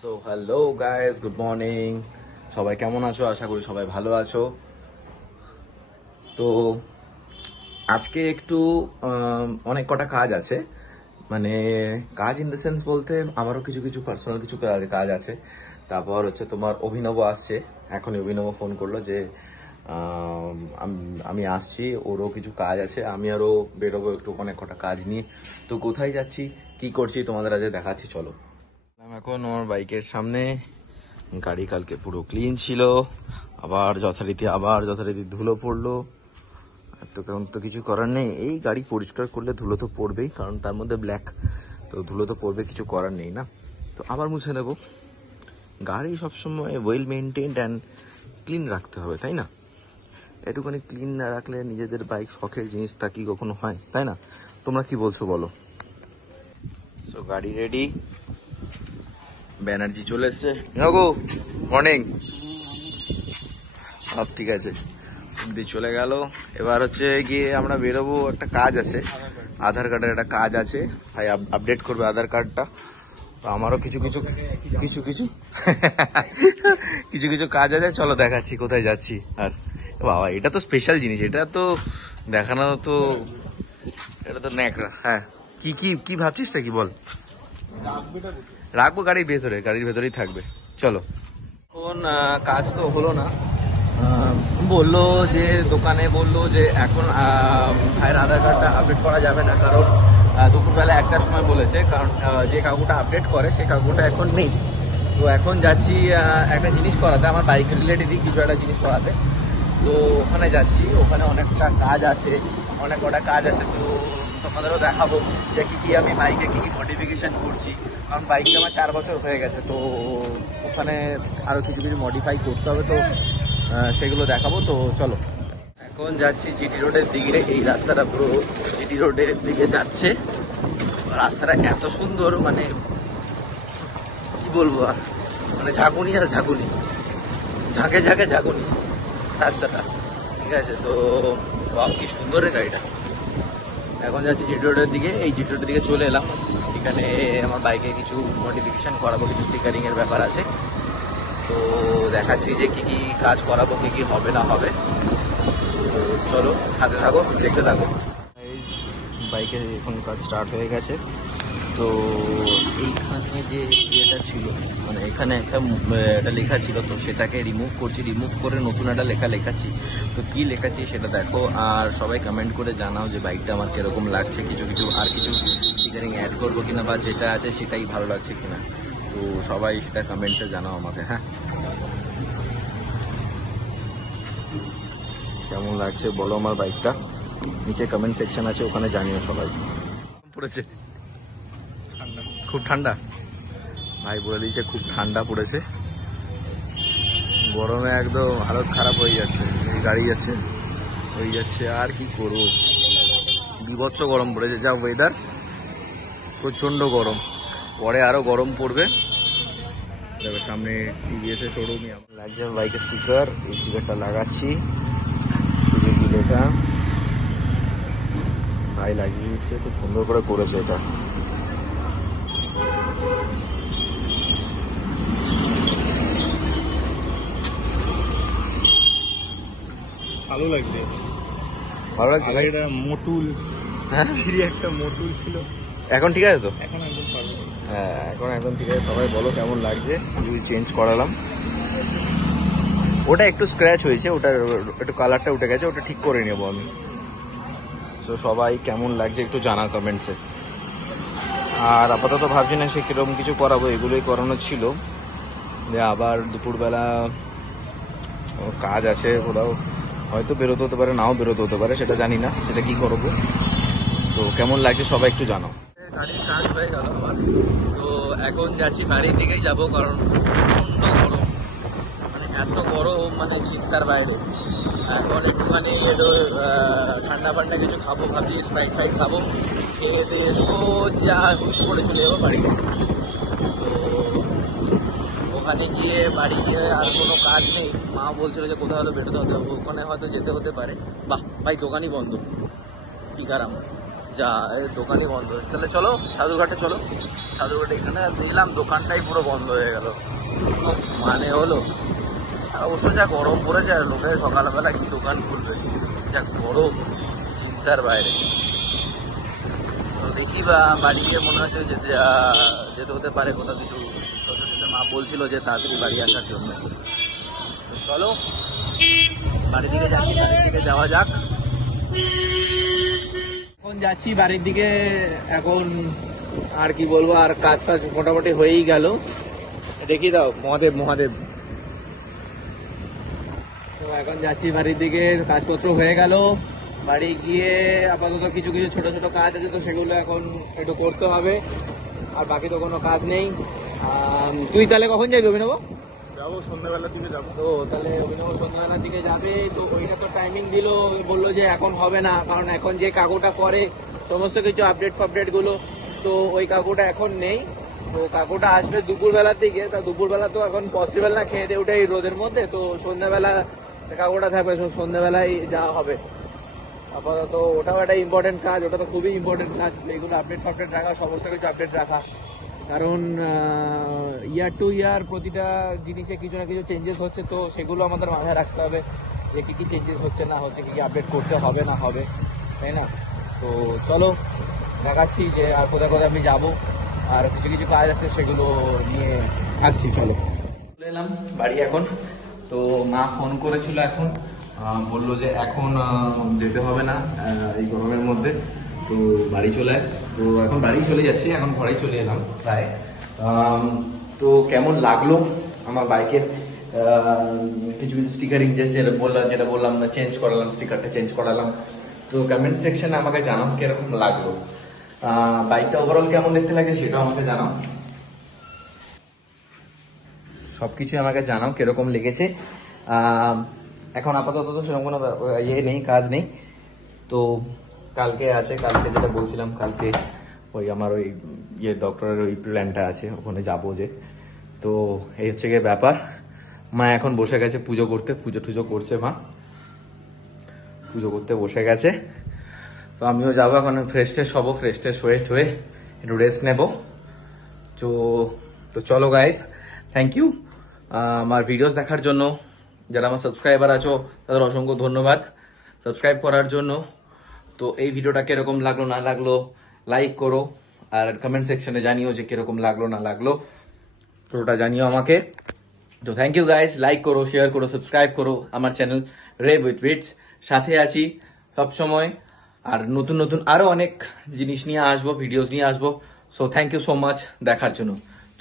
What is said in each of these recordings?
So hello guys, good morning. সবাই কেমন আছো? আশা করি সবাই ভালো আছো। তো আজকে একটু অনেক কটা কাজ আছে, মানে কাজ ইন দ্য সেন্স বলতে আমারও কিছু কিছু পার্সোনাল কিছু কাজ আছে। তারপর হচ্ছে তোমার অভিনব আসছে, এখনই অভিনব ফোন করলো যে আমি আসছি, ওরও কিছু কাজ আছে, আমি আরও বেরোবো একটু অনেক কটা কাজ নিয়ে। তো কোথায় যাচ্ছি কি করছি তোমাদের আজকে দেখাচ্ছি, চলো। এখন আমার বাইকের সামনে গাড়ি কালকে পুরো ক্লিন ছিল, আবার যথারীতি ধুলো পড়লো। আর তো কারণ তো কিছু করার নেই, এই গাড়ি পরিষ্কার করলে ধুলো তো পড়বেই, কারণ তার মধ্যে ব্ল্যাক, তো ধুলো তো পড়বে, কিছু করার নেই না। তো আবার মুছে নেবো। গাড়ি সবসময় ওয়েল মেনটেন্ড অ্যান্ড ক্লিন রাখতে হবে, তাই না? একটুখানি ক্লিন না রাখলে নিজেদের বাইক শখের জিনিস তা কি কখনো হয়, তাই না? তোমরা কি বলছো বলো? সো গাড়ি রেডি, ব্যানার্জি চলে এসছে। মর্নিং। সব ঠিক আছে, দিয়ে চলে গেল। এবার হচ্ছে গিয়ে আমরা বেরোবো, একটা কাজ আছে, আধার কার্ডের একটা কাজ আছে, ভাই আপডেট করবে আধার কার্ডটা। তো আমারও কিছু কিছু কিছু কিছু কিছু কিছু কাজ আছে, চলো দেখাচ্ছি কোথায় যাচ্ছি। আর বাবা, এটা তো স্পেশাল জিনিস, এটা তো দেখানো তো, এটা তো ন্যাকড়া। হ্যাঁ, কি কি কি ভাবছিস তা কি বল? রাখবো গাড়ির ভেতরেই থাকবে, চলো। এখন কাজ তো হলো না, বললো যে দোকানে বললো যে এখন ভাইয়ের আধার কার্ডটা আপডেট করা যাবে না, কারণ দুপুরবেলা 1টার সময় বলেছে, কারণ যে কাকুটা আপডেট করে সেই কাকুটা এখন নেই। তো এখন যাচ্ছি একটা জিনিস করাতে, আমার বাইক রিলেটেডই কিছু একটা জিনিস করাতে। তো ওখানে যাচ্ছি, ওখানে অনেকটা কাজ আছে, অনেক কটা কাজ আছে। তো তোমাদেরও দেখাবো যে কি আমি বাইকে কি মডিফিকেশন করছি, কারণ বাইকটা আমার 4 বছর হয়ে গেছে। তো ওখানে আরো কিছু কিছু মডিফাই করতে হবে, তো সেগুলো দেখাবো। তো চলো, এখন যাচ্ছি জিটি রোডের দিকে। এই রাস্তাটা পুরো জিটি রোডের দিকে যাচ্ছে। রাস্তাটা এত সুন্দর, মানে কি বলবো আর, মানে ঝাঁকুনি আর ঝাঁকুনি, ঝাঁকে ঝাঁকে ঝাঁকুনি রাস্তাটা, ঠিক আছে? তো কি সুন্দর রে গাড়িটা। এখন যাচ্ছি জিটি রোডের দিকে, এই জিটি রোডের দিকে চলে এলাম। এখানে আমার বাইকে কিছু মডিফিকেশন করাবো, কিছু স্টিকারিং এর ব্যাপার আছে। তো দেখাচ্ছি যে কি কি কাজ করাবো, কি কি হবে না হবে। তো চলো, সাথে থাকো, দেখতে থাকো। বাইকে এখন কাজ স্টার্ট হয়ে গেছে। তো এইখানে যে ইয়েটা ছিল, মানে এখানে একটা লেখা ছিল, তো সেটাকে রিমুভ করছি, রিমুভ করে নতুন একটা লেখাচ্ছি। তো কি লেখাচ্ছি সেটা দেখো, আর সবাই কমেন্ট করে জানাও যে বাইকটা আমার কিরকম লাগছে, কিছু স্টিকারিং অ্যাড করবো কিনা, বা যেটা আছে সেটাই ভালো লাগছে কিনা। তো সবাই সেটা কমেন্টসে জানাও আমাকে। হ্যাঁ, কেমন লাগছে বলো আমার বাইকটা, নিচে কমেন্ট সেকশন আছে, ওখানে জানিও সবাই। পড়েছে খুব ঠান্ডা, ভাই বলে দিয়েছে খুব ঠান্ডা পড়েছে, গরমে একদম হালত খারাপ হয়ে যাচ্ছে। এই গাড়ি যাচ্ছে হয়ে যাচ্ছে, আর কি করবো, বিভৎস গরম পড়েছে, যা ওয়েদার, প্রচন্ড গরম, পরে আরো গরম পড়বে। দেখো সামনে টিভিএস এর শোরুমই আমার লাগছে বাইকের স্টিকার, এই স্টিকারটা লাগাচ্ছি, সুজুকি লেখা, ভাই লাগিয়ে দিচ্ছে, খুব সুন্দর করে করেছে এটা। ভালো লাগছে, ভালো লাগছে ভাই। এটা মোটুল, হ্যাঁ, একটা মোটুল ছিল, এখন ঠিক আছে তো? এখন একদম পারবে। হ্যাঁ, এখন একদম ঠিক আছে। সবাই বলো কেমন লাগছে, চেঞ্জ করালাম। ওটা একটু স্ক্র্যাচ হয়েছে, ওটা একটু কালারটা উঠে গেছে, ওটা ঠিক করে নেবো আমি। তো সবাই কেমন লাগছে একটু জানা কমেন্টসে। আর আপাতত ভাবছি না সে কিরকম কিছু করাবো, এগুলোই করানো ছিল। যে আবার দুপুরবেলা কাজ আছে, ওরাও হয়তো বেরোতে হতে পারে, নাও বেরোতে হতে পারে, সেটা জানি না, সেটা কি করবো। তো কেমন লাগছে সবাই একটু জানাও। গাড়ির কাজ হয়ে গেল আমার, তো এখন যাচ্ছি বাড়ির দিকেই যাবো, কারণ প্রচন্ড গরম, মানে এত গরম, মানে চিন্তার বাইরে। এখন একটুখানি ঠান্ডা ফান্ডা কিছু খাবো ভাবছি, স্প্রাইট ফ্রাইট খাবো, খেয়ে দিয়ে সোজা হুশ করে চলে যাবো বাড়ি। তো ওখানে গিয়ে বাড়ি গিয়ে আর কোনো কাজ নেই, মা বলছিল যে কোথাও হয়তো বেরোতে হতে হবে, ওখানে হয়তো যেতে হতে পারে। বাহ ভাই, দোকানই বন্ধ, কি কারাম, যা দোকানই বন্ধ। তাহলে চলো সাধুঘাটে চলো। সাদুরঘাটে এখানে দিলাম, দোকানটাই পুরো বন্ধ হয়ে গেল। মানে হলো, আর অবশ্য যা গরম পড়েছে, আর লোকে সকালবেলা কি দোকান খুলবে, যা গরম চিন্তার বাইরে। তো দেখি বা বাড়ি গিয়ে মনে হচ্ছে যেতে হতে পারে কোথাও কিছু। মা বলছিল যে তাড়াতাড়ি বাড়ি আসার জন্য। তো চলো বাড়ির দিকে যাচ্ছি, বাড়ির দিকে যাওয়া যাক। এখন যাচ্ছি বাড়ির দিকে। এখন আর কি বলবো, আর কাজ ফাজ মোটামুটি হয়েই গেল। দেখি দাও, মহাদেব মহাদেব। তো এখন যাচ্ছি বাড়ির দিকে, কাজপত্র হয়ে গেল। বাড়ি গিয়ে আপাতত কিছু কিছু ছোট ছোট কাজ আছে, তো সেগুলো এখন একটু করতে হবে। আর বাকি তো কোনো কাজ নেই। তুই তাহলে কখন যাবি অভিনব? যাবো সন্ধ্যাবেলার দিকে যাবো। তো তাহলে অভিনব সন্ধ্যাবেলার দিকে যাবে। তো ওইটা তো টাইমিং দিল, বললো যে এখন হবে না, কারণ এখন যে কাকুটা করে সমস্ত কিছু আপডেট ফাপডেট গুলো, তো ওই কাকুটা এখন নেই। তো কাকুটা আসবে দুপুরবেলার দিকে। তা দুপুরবেলা তো এখন পসিবল না, খেয়ে দিয়ে উঠে এই রোদের মধ্যে। তো সন্ধ্যাবেলা কাকুটা থাকবে, সন্ধ্যাবেলায় যাওয়া হবে আপাতত। ওটাও একটা ইম্পর্টেন্ট কাজ, ওটা তো খুবই ইম্পর্টেন্ট কাজ, এগুলো আপডেট ফাপডেট রাখা, সমস্ত কিছু আপডেট রাখা। কারণ ইয়ার টু ইয়ার প্রতিটা জিনিসে কিছু না কিছু চেঞ্জেস হচ্ছে, তো সেগুলো আমাদের মাথায় রাখতে হবে যে কি কি চেঞ্জেস হচ্ছে না হচ্ছে, কি কি আপডেট করতে হবে না হবে, তাই না? তো চলো দেখাচ্ছি যে আর কোথায় কোথায় আমি যাবো, আর কিছু কিছু কাজ আছে সেগুলো নিয়ে আসছি। চলো চলে এলাম বাড়ি এখন। তো মা ফোন করেছিল এখন, বললো যে এখন যেতে হবে না এই গরমের মধ্যে, তো বাড়ি চলে আয়। তো এখন বাড়ি চলে যাচ্ছি, এখন ঘরেই চলে এলাম প্রায়। তো কেমন লাগলো আমার বাইকের কিছু কিছু স্টিকারিং যেটা বললাম না, চেঞ্জ করালাম, স্টিকারটা চেঞ্জ করালাম। তো কমেন্ট সেকশনে আমাকে জানাও কিরকম লাগলো, বাইকটা ওভারঅল কেমন দেখতে লাগে সেটাও আমাকে জানাও। সবকিছু আমাকে জানাও কিরকম লেগেছে। এখন আপাতত তো সেরকম কোনো ইয়ে নেই, কাজ নেই। তো কালকে আছে, কালকে যেটা বলছিলাম, কালকে ওই আমার ওই ডক্টরের ওই প্ল্যানটা আছে, ওখানে যাবো যে। তো এই হচ্ছে গিয়ে ব্যাপার। মা এখন বসে গেছে পুজো করতে, পুজো টুজো করছে মা, পুজো করতে বসে গেছে। তো আমিও যাবো এখন, ফ্রেশ ট্রেশ হবো, ফ্রেশ ট্রেশ হয়ে ঠয়ে একটু রেস্ট নেবো। তো চলো গাইস, থ্যাংক ইউ আমার ভিডিওস দেখার জন্য। যারা আমার সাবস্ক্রাইবার আছো তাদের অসংখ্য ধন্যবাদ সাবস্ক্রাইব করার জন্য। তো এই ভিডিওটা কিরকম লাগলো না লাগলো লাইক করো, আর কমেন্ট সেকশনে জানিও যে কিরকম লাগলো না লাগলো, পুরোটা জানিও আমাকে। তো থ্যাংক ইউ গাইস, লাইক করো, শেয়ার করো, সাবস্ক্রাইব করো আমার চ্যানেল রেভ উইথ উইটস। সাথে আছি সব সময়, আর নতুন নতুন আরো অনেক জিনিস নিয়ে আসবো, ভিডিওস নিয়ে আসবো। So thank you so much দেখার জন্য।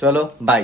চলো বাই।